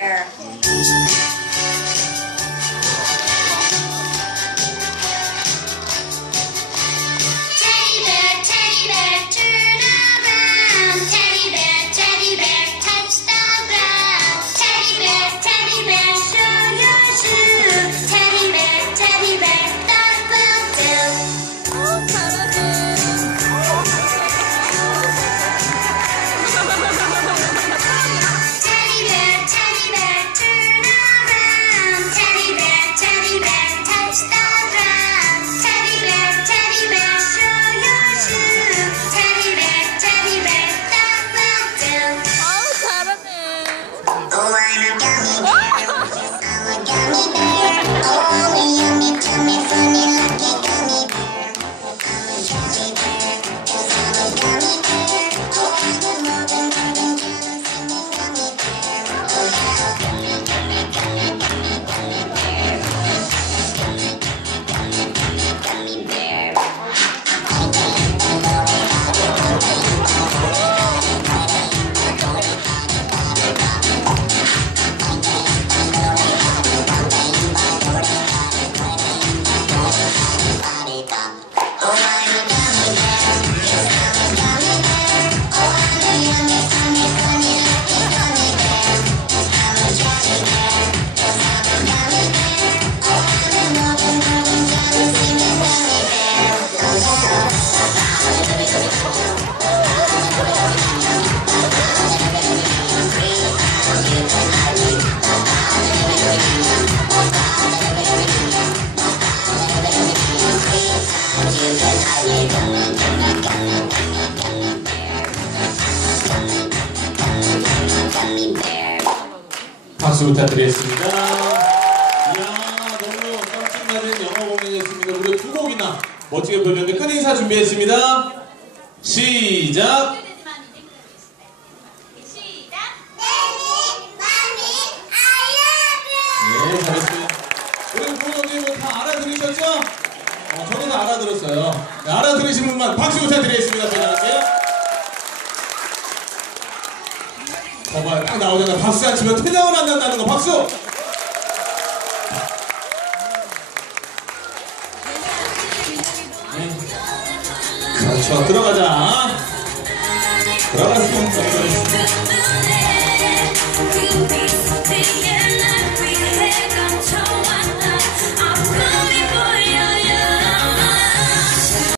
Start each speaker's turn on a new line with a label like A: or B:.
A: there. Teddy
B: 박수 부탁드리겠습니다. 이야, 너무 깜찍맞은 영어 공연이었습니다. 무려 두 곡이나 멋지게 보여줬는데 큰 인사 준비했습니다. 시작! 네. 우리 알아들으셨죠? 어, 저도 다 알아들었어요. 네, 알아들으신 분만 박수 부탁드리겠습니다. 대단하세요. 봐봐요, 딱 나오잖아. 박수 안 치면 퇴장을 안 난다는 거 박수! 네. 그렇죠, 들어가자. 들어갔습니다.